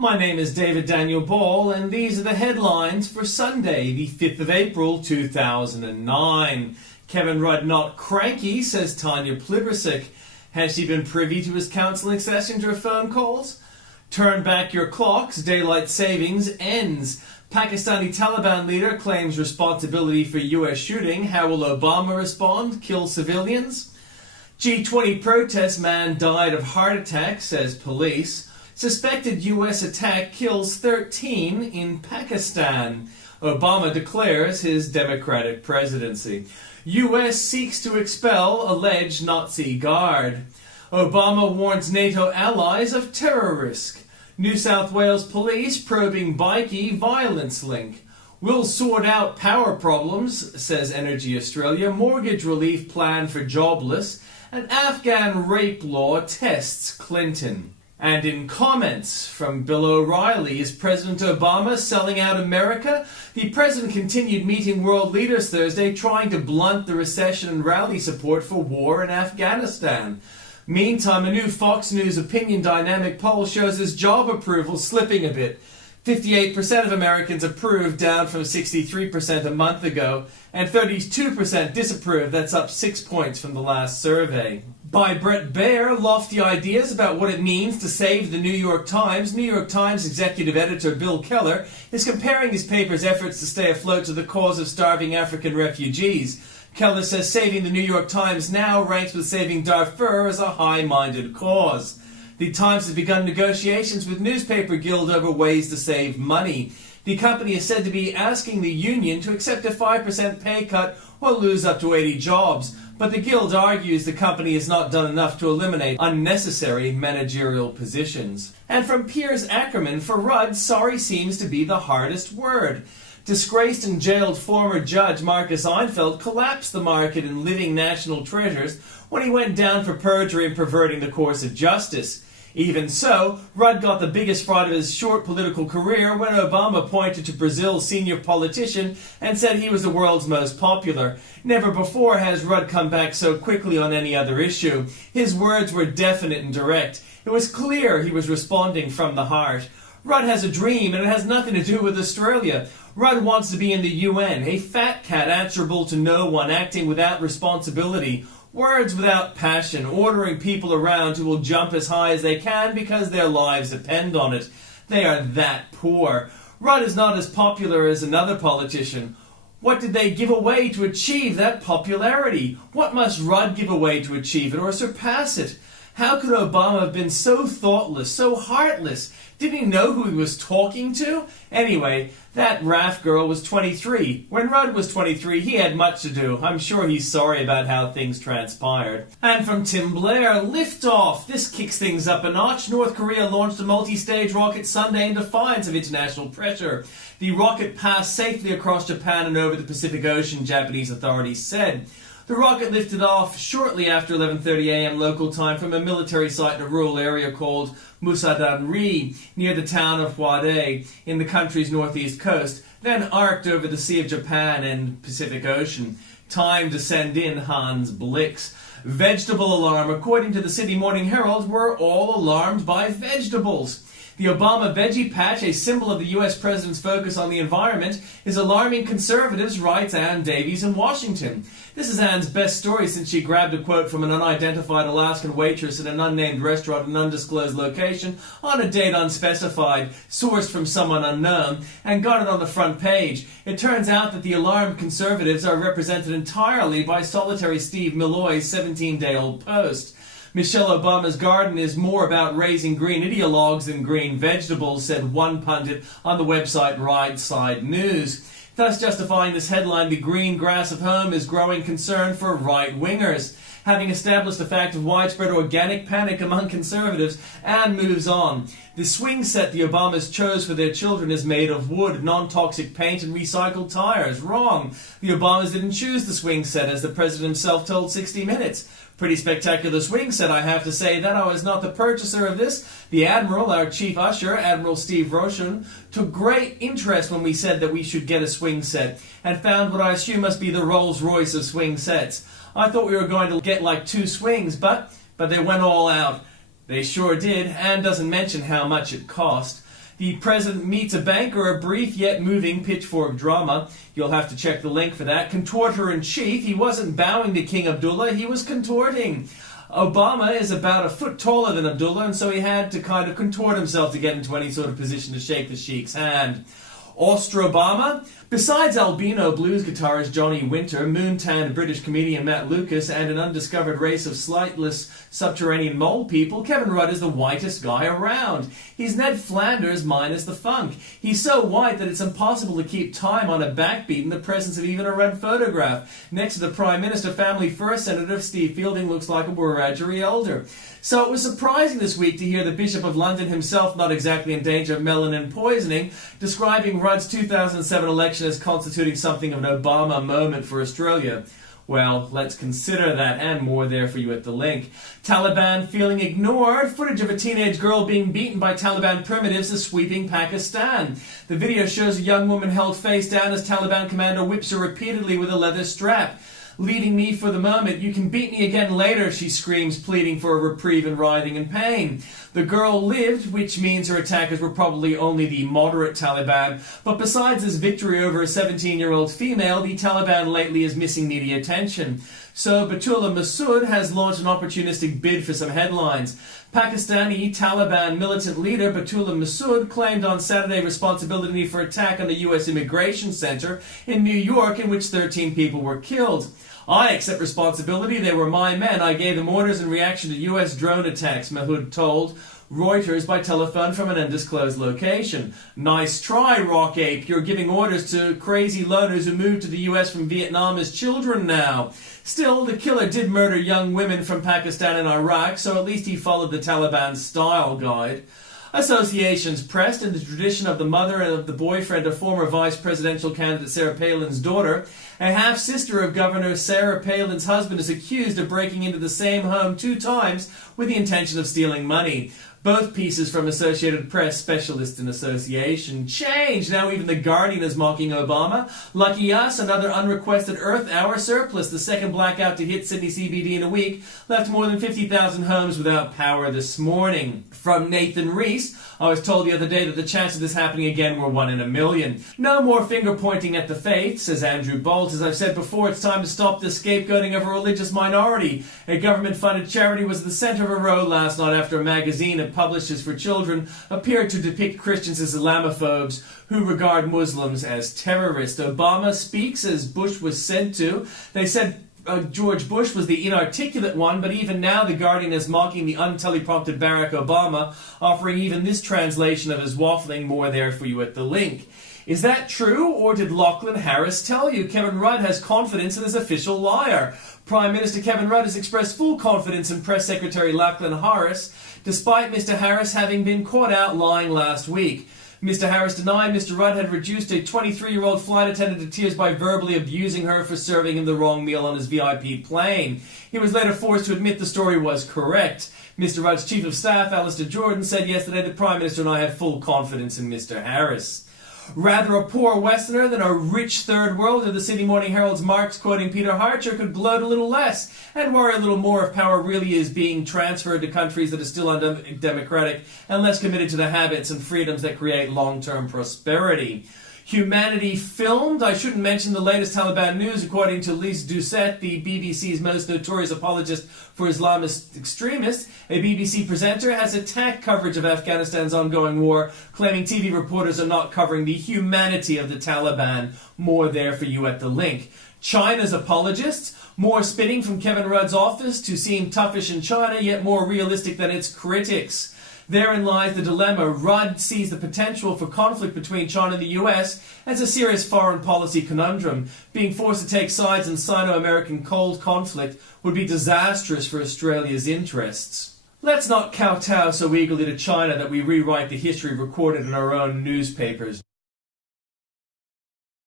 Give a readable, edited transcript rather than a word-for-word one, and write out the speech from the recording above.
My name is David Daniel Ball, and these are the headlines for Sunday, the 5th of April, 2009. Kevin Rudd not cranky, says Tanya Plibersek. Has she been privy to his counselling sessions or phone calls? Turn back your clocks, daylight savings ends. Pakistani Taliban leader claims responsibility for US shooting. How will Obama respond? Kill civilians? G20 protest man died of heart attack, says police. Suspected US attack kills 13 in Pakistan. Obama declares his Democratic presidency. US seeks to expel alleged Nazi guard. Obama warns NATO allies of terror risk. New South Wales police probing bikie violence link. Will sort out power problems, says Energy Australia. Mortgage relief plan for jobless. And Afghan rape law tests Clinton. And in comments from Bill O'Reilly, is President Obama selling out America? The president continued meeting world leaders Thursday, trying to blunt the recession and rally support for war in Afghanistan. Meantime, a new Fox News opinion dynamic poll shows his job approval slipping a bit. 58% of Americans approve, down from 63% a month ago, and 32% disapprove. That's up 6 points from the last survey. By Bret, Baier, lofty ideas about what it means to save the New York Times. New York Times executive editor Bill Keller is comparing his paper's efforts to stay afloat to the cause of starving African refugees. Keller says saving the New York Times now ranks with saving Darfur as a high-minded cause. The Times has begun negotiations with Newspaper Guild over ways to save money. The company is said to be asking the union to accept a 5% pay cut or lose up to 80 jobs. But the Guild argues the company has not done enough to eliminate unnecessary managerial positions. And from Piers Akerman, for Rudd, sorry seems to be the hardest word. Disgraced and jailed former judge Marcus Einfeld collapsed the market in living national treasures when he went down for perjury and perverting the course of justice. Even so, Rudd got the biggest fraud of his short political career when Obama pointed to Brazil's senior politician and said he was the world's most popular. Never before has Rudd come back so quickly on any other issue. His words were definite and direct. It was clear he was responding from the heart. Rudd has a dream, and it has nothing to do with Australia. Rudd wants to be in the UN, a fat cat answerable to no one, acting without responsibility. Words without passion, ordering people around who will jump as high as they can because their lives depend on it. They are that poor. Rudd is not as popular as another politician. What did they give away to achieve that popularity? What must Rudd give away to achieve it or surpass it? How could Obama have been so thoughtless, so heartless? Didn't he know who he was talking to? Anyway, that RAF girl was 23. When Rudd was 23, he had much to do. I'm sure he's sorry about how things transpired. And from Tim Blair, liftoff. This kicks things up a notch. North Korea launched a multi-stage rocket Sunday in defiance of international pressure. The rocket passed safely across Japan and over the Pacific Ocean, Japanese authorities said. The rocket lifted off shortly after 11:30 a.m. local time from a military site in a rural area called Musadanri, near the town of Hwade, in the country's northeast coast, then arced over the Sea of Japan and Pacific Ocean. Time to send in Hans Blix. Vegetable alarm. According to the Sydney Morning Herald, we're all alarmed by vegetables. The Obama veggie patch, a symbol of the U.S. president's focus on the environment, is alarming conservatives, writes Ann Davies in Washington. This is Ann's best story since she grabbed a quote from an unidentified Alaskan waitress in an unnamed restaurant in an undisclosed location on a date unspecified, sourced from someone unknown, and got it on the front page. It turns out that the alarmed conservatives are represented entirely by solitary Steve Milloy's 17-day-old post. Michelle Obama's garden is more about raising green ideologues than green vegetables, said one pundit on the website Right Side News. Thus justifying this headline, the green grass of home is growing concern for right-wingers. Having established the fact of widespread organic panic among conservatives, Anne moves on. The swing set the Obamas chose for their children is made of wood, non-toxic paint, and recycled tires. Wrong. The Obamas didn't choose the swing set, as the president himself told 60 Minutes. Pretty spectacular swing set, I have to say. That I was not the purchaser of this. The Admiral, our chief usher, Admiral Steve Roshan, took great interest when we said that we should get a swing set, and found what I assume must be the Rolls-Royce of swing sets. I thought we were going to get like 2 swings, but they went all out. They sure did, and doesn't mention how much it cost. The president meets a banker, a brief yet moving pitchfork drama. You'll have to check the link for that. Contorter-in-chief, he wasn't bowing to King Abdullah, he was contorting. Obama is about a foot taller than Abdullah, and so he had to kind of contort himself to get into any sort of position to shake the sheik's hand. Austrobama? Besides albino blues guitarist Johnny Winter, moon-tanned British comedian Matt Lucas, and an undiscovered race of slightless subterranean mole people, Kevin Rudd is the whitest guy around. He's Ned Flanders minus the funk. He's so white that it's impossible to keep time on a backbeat in the presence of even a red photograph. Next to the Prime Minister, Family First Senator Steve Fielding looks like a Wiradjuri elder. So it was surprising this week to hear the Bishop of London himself, not exactly in danger of melanin poisoning, describing Rudd's 2007 election as constituting something of an Obama moment for Australia. Well, let's consider that and more there for you at the link. Taliban feeling ignored. Footage of a teenage girl being beaten by Taliban primitives is sweeping Pakistan. The video shows a young woman held face down as Taliban commander whips her repeatedly with a leather strap. "Leaving me for the moment, you can beat me again later," she screams, pleading for a reprieve and writhing in pain. The girl lived, which means her attackers were probably only the moderate Taliban. But besides this victory over a 17-year-old female, the Taliban lately is missing media attention. So Baitullah Masood has launched an opportunistic bid for some headlines. Pakistani Taliban militant leader Baitullah Masood claimed on Saturday responsibility for attack on a U.S. immigration center in New York in which 13 people were killed. "I accept responsibility. They were my men. I gave them orders in reaction to U.S. drone attacks," Masood told Reuters by telephone from an undisclosed location. "Nice try, Rock Ape. You're giving orders to crazy loners who moved to the U.S. from Vietnam as children now." Still, the killer did murder young women from Pakistan and Iraq, so at least he followed the Taliban's style guide. Associations pressed in the tradition of the mother and of the boyfriend of former vice presidential candidate Sarah Palin's daughter. A half-sister of Governor Sarah Palin's husband is accused of breaking into the same home 2 times with the intention of stealing money. Both pieces from Associated Press, specialists in association. Change! Now even The Guardian is mocking Obama. Lucky us, another unrequested Earth Hour surplus. The second blackout to hit Sydney CBD in a week left more than 50,000 homes without power this morning. From Nathan Reese, I was told the other day that the chances of this happening again were 1 in a million. No more finger pointing at the faith, says Andrew Bolt. As I've said before, it's time to stop the scapegoating of a religious minority. A government-funded charity was at the center of a row last night after a magazine it publishes for children appeared to depict Christians as Islamophobes who regard Muslims as terrorists. Obama speaks as Bush was sent to. They said George Bush was the inarticulate one, but even now The Guardian is mocking the unteleprompted Barack Obama, offering even this translation of his waffling. More there for you at the link. Is that true, or did Lachlan Harris tell you? Kevin Rudd has confidence in his official liar. Prime Minister Kevin Rudd has expressed full confidence in Press Secretary Lachlan Harris, despite Mr. Harris having been caught out lying last week. Mr. Harris denied Mr. Rudd had reduced a 23-year-old flight attendant to tears by verbally abusing her for serving him the wrong meal on his VIP plane. He was later forced to admit the story was correct. Mr. Rudd's Chief of Staff, Alistair Jordan, said yesterday the Prime Minister and I have full confidence in Mr. Harris. Rather a poor Westerner than a rich third worlder, the Sydney Morning Herald's Marx, quoting Peter Harcher, could gloat a little less and worry a little more if power really is being transferred to countries that are still undemocratic and less committed to the habits and freedoms that create long-term prosperity. Humanity filmed. I shouldn't mention the latest Taliban news. According to Lise Doucette, the BBC's most notorious apologist for Islamist extremists, a BBC presenter has attacked coverage of Afghanistan's ongoing war, claiming TV reporters are not covering the humanity of the Taliban. More there for you at the link. China's apologists. More spinning from Kevin Rudd's office to seem toughish in China, yet more realistic than its critics. Therein lies the dilemma. Rudd sees the potential for conflict between China and the US as a serious foreign policy conundrum. Being forced to take sides in Sino-American cold conflict would be disastrous for Australia's interests. Let's not kowtow so eagerly to China that we rewrite the history recorded in our own newspapers.